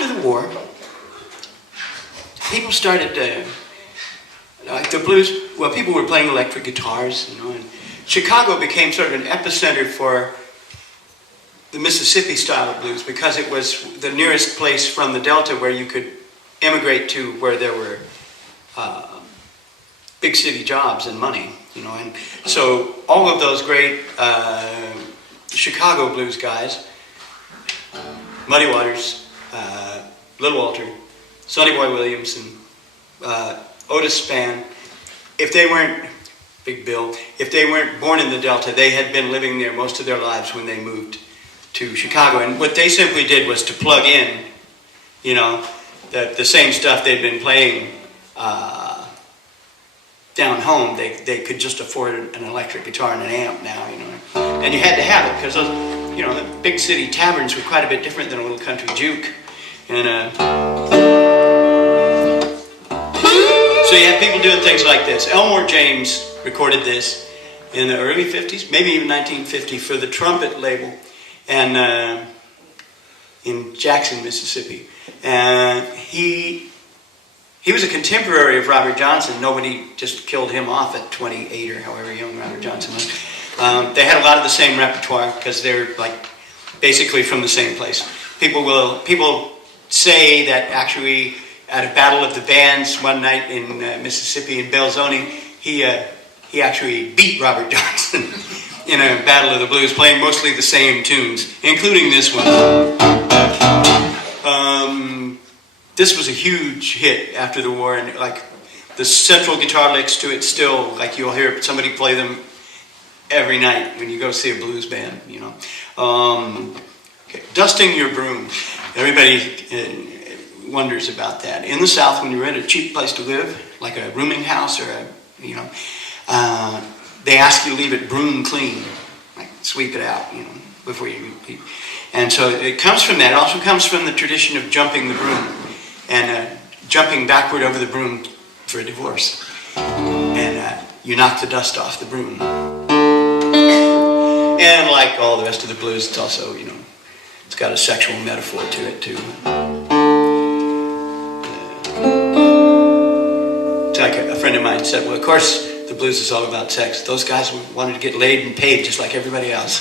after the war, people started, like the blues, well, people were playing electric guitars, you know, and Chicago became sort of an epicenter for the Mississippi style of blues because it was the nearest place from the Delta where you could immigrate to, where there were big city jobs and money, you know, and so all of those great Chicago blues guys, Muddy Waters, Little Walter, Sonny Boy Williams, and Otis Spann, if they weren't, Big Bill, if they weren't born in the Delta, they had been living there most of their lives when they moved to Chicago. And what they simply did was to plug in, you know, the same stuff they'd been playing down home. They could just afford an electric guitar and an amp now, you know. And you had to have it because those, you know, the big city taverns were quite a bit different than a little country juke. And so you had people doing things like this. Elmore James recorded this in the early 50s, maybe even 1950, for the Trumpet label, and in Jackson, Mississippi. And he was a contemporary of Robert Johnson. Nobody just killed him off at 28 or however young Robert Johnson was. They had a lot of the same repertoire because they're like basically from the same place. People say that actually at a battle of the bands one night in Mississippi in Belzoni, he actually beat Robert Johnson in a battle of the blues, playing mostly the same tunes, including this one. This was a huge hit after the war, and like the central guitar licks to it still, like you'll hear somebody play them every night when you go see a blues band, you know. Okay. Dusting your broom. Everybody wonders about that. In the South, when you rent a cheap place to live, like a rooming house or you know, they ask you to leave it broom clean, like sweep it out, you know, before you leave. And so it comes from that. It also comes from the tradition of jumping the broom and jumping backward over the broom for a divorce. And you knock the dust off the broom. And like all the rest of the blues, it's also, you know, it's got a sexual metaphor to it too. Like a friend of mine said, well, of course the blues is all about sex. Those guys wanted to get laid and paid just like everybody else.